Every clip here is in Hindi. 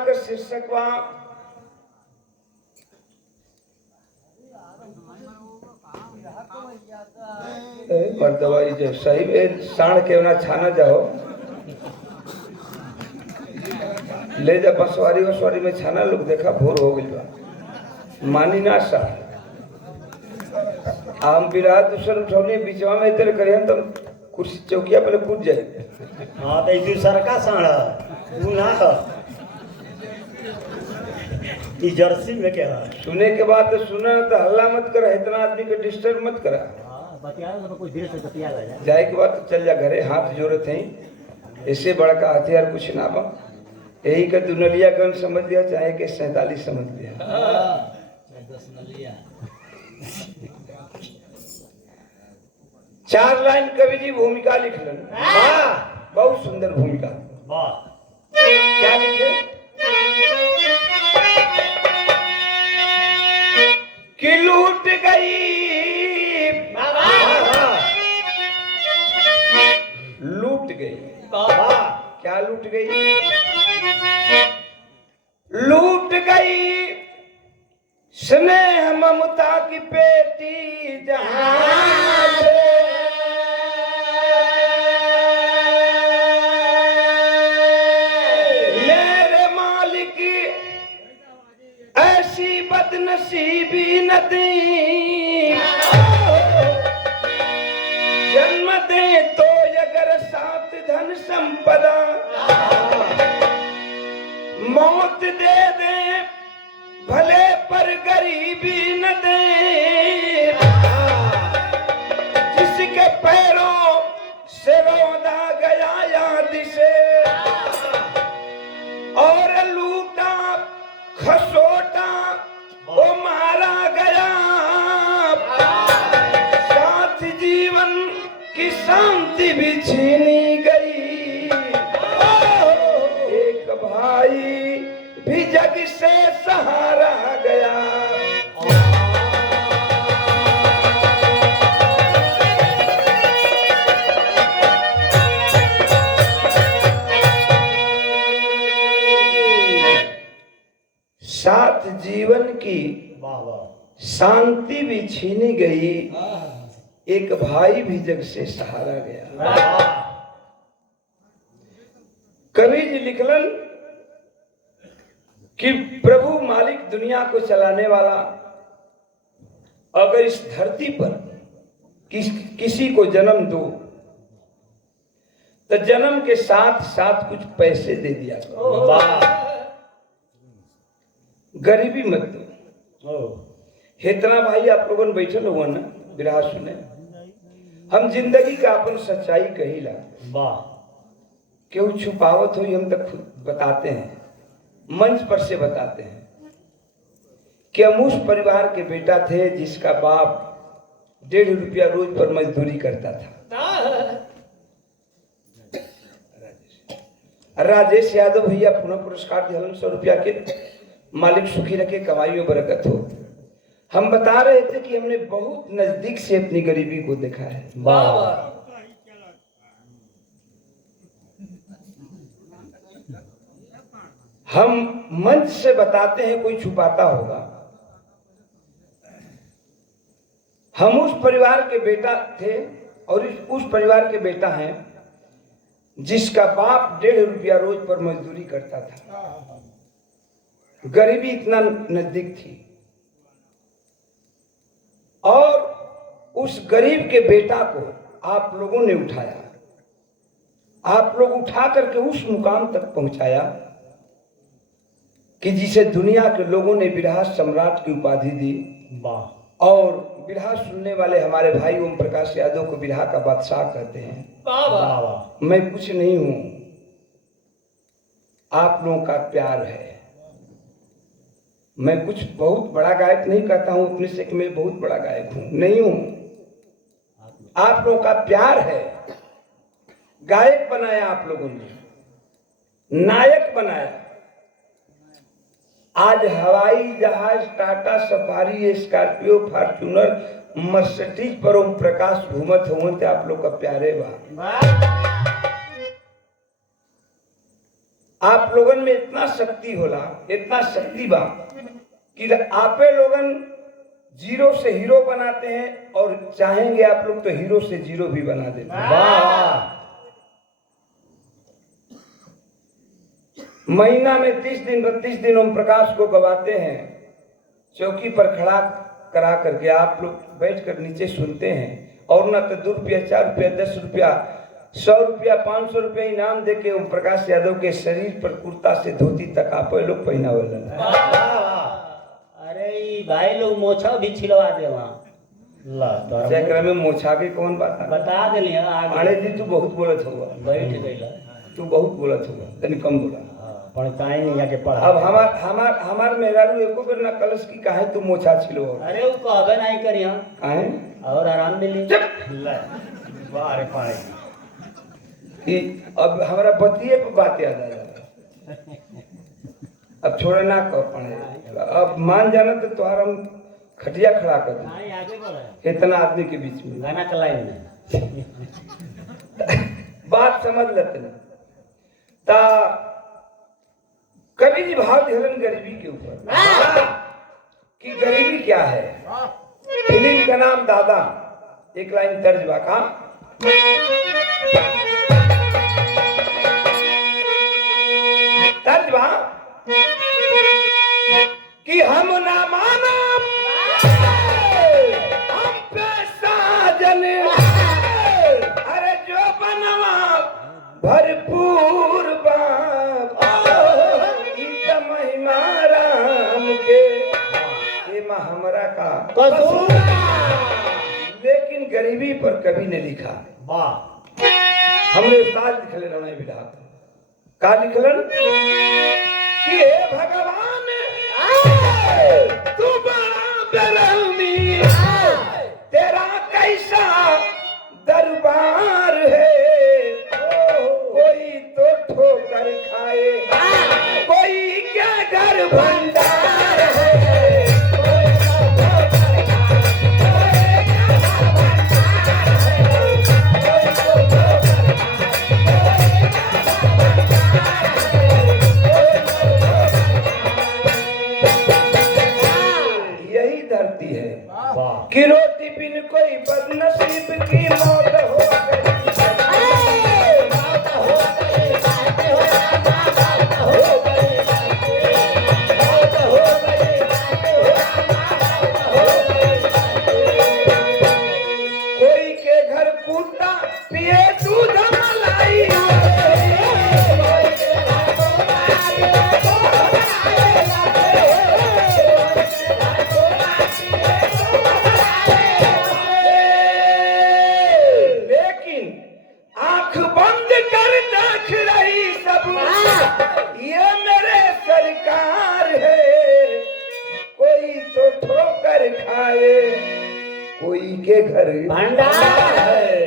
का शीर्षक बा दवाई जो सही में साण के ना छाना जाओ ले जा बसवारी वसवारी में छाना लोग देखा भोर हो गई बा मानी ना सा आम बिरा दूसर उठौनी बीचवा में इधर करे हम तब कुर्सी चौकिया पहले कूद जाए। हाँ तो दूसर का साड़ा तू ना है ये जर्सी में क्या है सुने के बाद तो सुना तो हल्ला मत करा इतना आदमी को डिस्टर्ब मत करा जाए के बाद तो चल जा घरे हाथ जोड़त है इससे बड़ा का हथियार कुछ ना बा यही का दुनलिया गन समझ लिया चाहे कि 47 समझ लिया। 4 लाइन कवि जी भूमिका लिखलन बहुत सुंदर भूमिका क्या लिखे कि लूट गई क्या लूट गई लूट गई स्नेह ममता की पेटी जहां से मेरे मालिक ऐसी बदनसीबी न दी जन्म दे तो अगर साथ धन संपदा मौत दे दे भले पर गरीबी न दे जिसके पैरों से रोदा गया याद से और लूटा खसोटा वो मारा गया साथ जीवन की शांति भी छीनी गई एक भाई भी जग से सहारा गया साथ जीवन की शांति भी छीनी गई एक भाई भी जग से सहारा गया। कवि जी लिखलन कि प्रभु मालिक दुनिया को चलाने वाला अगर इस धरती पर किसी को जन्म दो तो जन्म के साथ साथ कुछ पैसे दे दिया गरीबी मत दो। इतना भाई आप लोगों ने बैठे लोगों ने विराह सुने हम जिंदगी का अपन सच्चाई कही ला क्यों छुपावत हुई हम तक खुद बताते हैं मंच पर से बताते हैं कि हम उस परिवार के बेटा थे जिसका बाप 1.5 रुपया रोज पर मजदूरी करता था। राजेश यादव भैया पुनः पुरस्कार दिया 100 रुपया के मालिक सुखी रखे कमाई में बरकत हो। हम बता रहे थे कि हमने बहुत नजदीक से अपनी गरीबी को देखा है। हम मंच से बताते हैं कोई छुपाता होगा। हम उस परिवार के बेटा थे और उस परिवार के बेटा हैं जिसका बाप 1.5 रुपया रोज पर मजदूरी करता था। गरीबी इतना नजदीक थी और उस गरीब के बेटा को आप लोगों ने उठाया, आप लोग उठा करके उस मुकाम तक पहुंचाया कि जिसे दुनिया के लोगों ने बिरहा सम्राट की उपाधि दी। और बिरहा सुनने वाले हमारे भाई ओम प्रकाश यादव को बिरहा का बादशाह कहते हैं। मैं कुछ नहीं हूं, आप लोगों का प्यार है। मैं कुछ बहुत बड़ा गायक नहीं कहता हूं अपने से कि मैं बहुत बड़ा गायक हूं, नहीं हूं। आप लोगों का प्यार है। गायक बनाया आप लोगों ने, नायक बनाया। आज हवाई जहाज, Tata safari, Scorpio, Fortuner, Mercedes पर ओम प्रकाश घूमत हुए आप लोग का प्यारे बा। आप लोगन में इतना शक्ति होला, इतना शक्ति बा कि आपे लोगन जीरो से हीरो बनाते हैं और चाहेंगे आप लोग तो हीरो से जीरो भी बना देते हैं। वाह महीना में 30 दिन 32 दिन ओम प्रकाश को गवाते हैं, चौकी पर खड़ा करा करके आप लोग बैठ कर नीचे सुनते हैं और न तो 2 रुपया 4 रुपया 10 रुपया 100 रुपया 500 रुपया इनाम देके ओम प्रकाश यादव के शरीर पर कुर्ता से धोती तक आप लोग पहनावल। अरे ई भाई लोग मोछा भी छिलवा दे वहाँ ला चक्र में मोछा के कौन बात है? बता दिली आने जी तू बहुत बोलत हुआ, बैठ गईला तू बहुत बोलत हुआ, तनी कम बोला। पढ़ताई नहीं आके पढ़ा। अब हमार मेहरारू एको बेर ना कलश की काहे तू मोछा छिलो। अरे वो कहबे नहीं करी हम काहे और आराम मिली। ले वाह रे पाए कि अब हमारा बतिये पे बात याद आ रहा है। अब छोड़े ना कह पड़े, अब मान जाना तो तुम्हारा हम खटिया खड़ा कर दूं नहीं आगे बढ़े इतना आदमी के बीच में। गाना चलाई में बात समझ लेते ना ता कभी जी भाव दिहलन गरीबी के ऊपर कि गरीबी क्या है। फिल्म का नाम दादा, एक लाइन तर्जबा का। तर्जबा कि हम ना माना हम पे साजन, अरे जो बनवा भरपूर बाप महिमा राम के हमरा का कसूर। लेकिन गरीबी पर कभी नहीं लिखा। वाह हमने उस्ताद लिखले रमय विधा का लिखलन कि हे भगवान तू बड़ा बेरहमी, तेरा कैसा दरबार है। कोई तो ठोकर खाए, कोई क्या घर भंडार है। यही धरती है कि रोटी बिन कोई बदनसीब की मौत हो गई। कोई के घर कुत्ता पिए दूध मलाई, लेकिन आंख बंद कर देख रही सब ये मेरे सरकार है। कोई तो ठोकर खाए, कोई के घर भंडार है।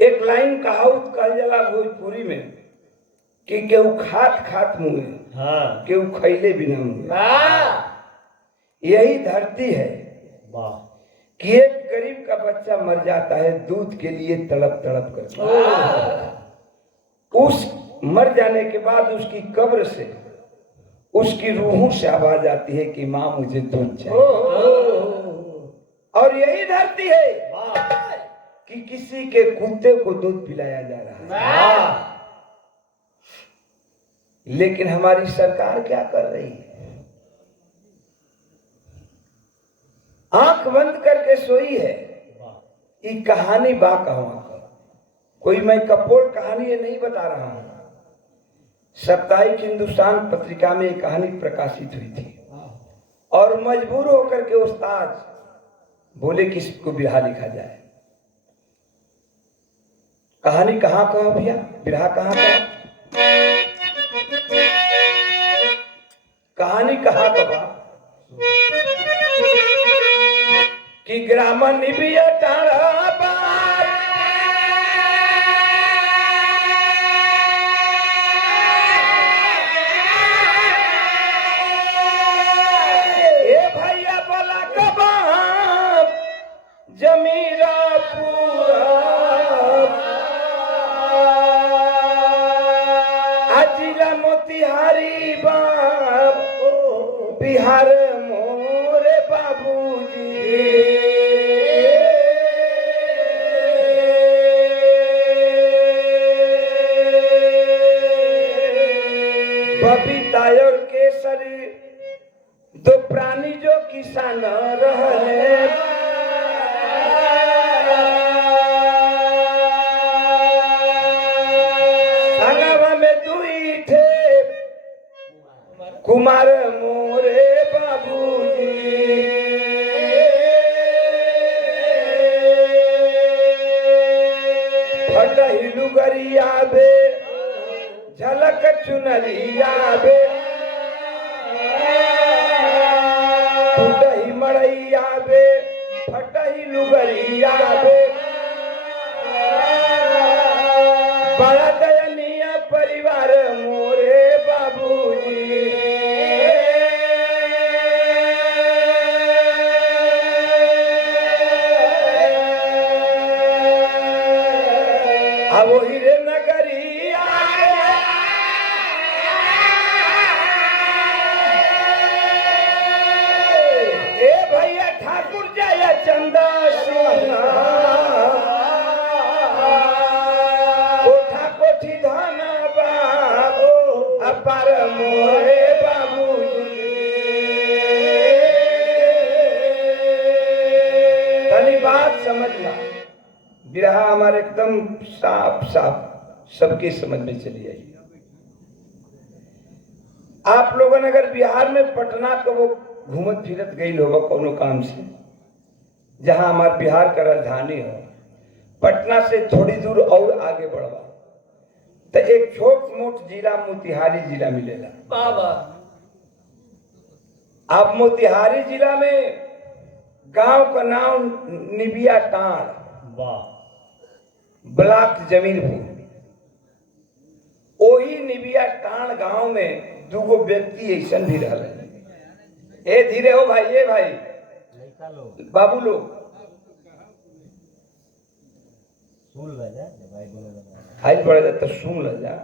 एक लाइन कहावत कहल जाला भोजपुरी में कि केहू खात खात मुँहे, हाँ केहू खैले बिना मुँहे। वाह यही धरती है वाह कि एक गरीब का बच्चा मर जाता है दूध के लिए तड़प तड़प कर। उस मर जाने के बाद उसकी कब्र से उसकी रूहों से आवाज आती है कि माँ मुझे दूध चाहिए। और यही धरती है कि किसी के कुत्ते को दूध पिलाया जा रहा है। लेकिन हमारी सरकार क्या कर रही है? आंख बंद करके सोई है। ये कहानी बा कहवा का कोई मैं कपोल कहानी ये नहीं बता रहा हूं। साप्ताहिक हिंदुस्तान पत्रिका में एक कहानी प्रकाशित हुई थी और मजबूर होकर के उस्ताद बोले कि इसको बिरहा लिखा जाए। कहानी कहाँ का भैया, बिरहा कहाँ का? कहानी कहाँ का बा कि ग्राम निबिया टाड़ा बार ए भैया बोला कबाब जमीरा पूरा मोतिहारी बाप बिहार मोरे बाबूजी। बबीता और केसरी दो प्राणी जो किसान रहे। संगवा में दुई ठे कुमार मोरे बाबूजी। फटही लुगरिया बे झलक चुनरिया बे टूटही मड़ैया बे फटही लुगरिया बे। बड़ा दयनीय परिवार मोरे बाबूजी। अब वही रे नगरिया ए भैया ठाकुर जय चंदा सिंह कोठा कोठी धन बाबू अपार मोरे बाबूजी। तनी बात समझना, बिरहा हमारे एकदम साफ साफ सबकी समझ में चली आई। आप लोगों ने अगर बिहार में पटना को वो घूमत फिरत गई होगा कोनो काम से, जहां हमारे बिहार का राजधानी हो, पटना से थोड़ी दूर और आगे बढ़वा तो एक छोट मोट जिला मोतिहारी जिला मिलेगा। बाबा आप मोतिहारी जिला में गांव का नाम निबिया टांड वाह ब्लॉक जमीनपुर। वही निबिया टांड गांव में दूगो व्यक्ति ऐसा भी रहे। ए धीरे हो भाई, ए भाई बाबू लोग सुन ले जा हाइल पड़ जाता सुन ल जा।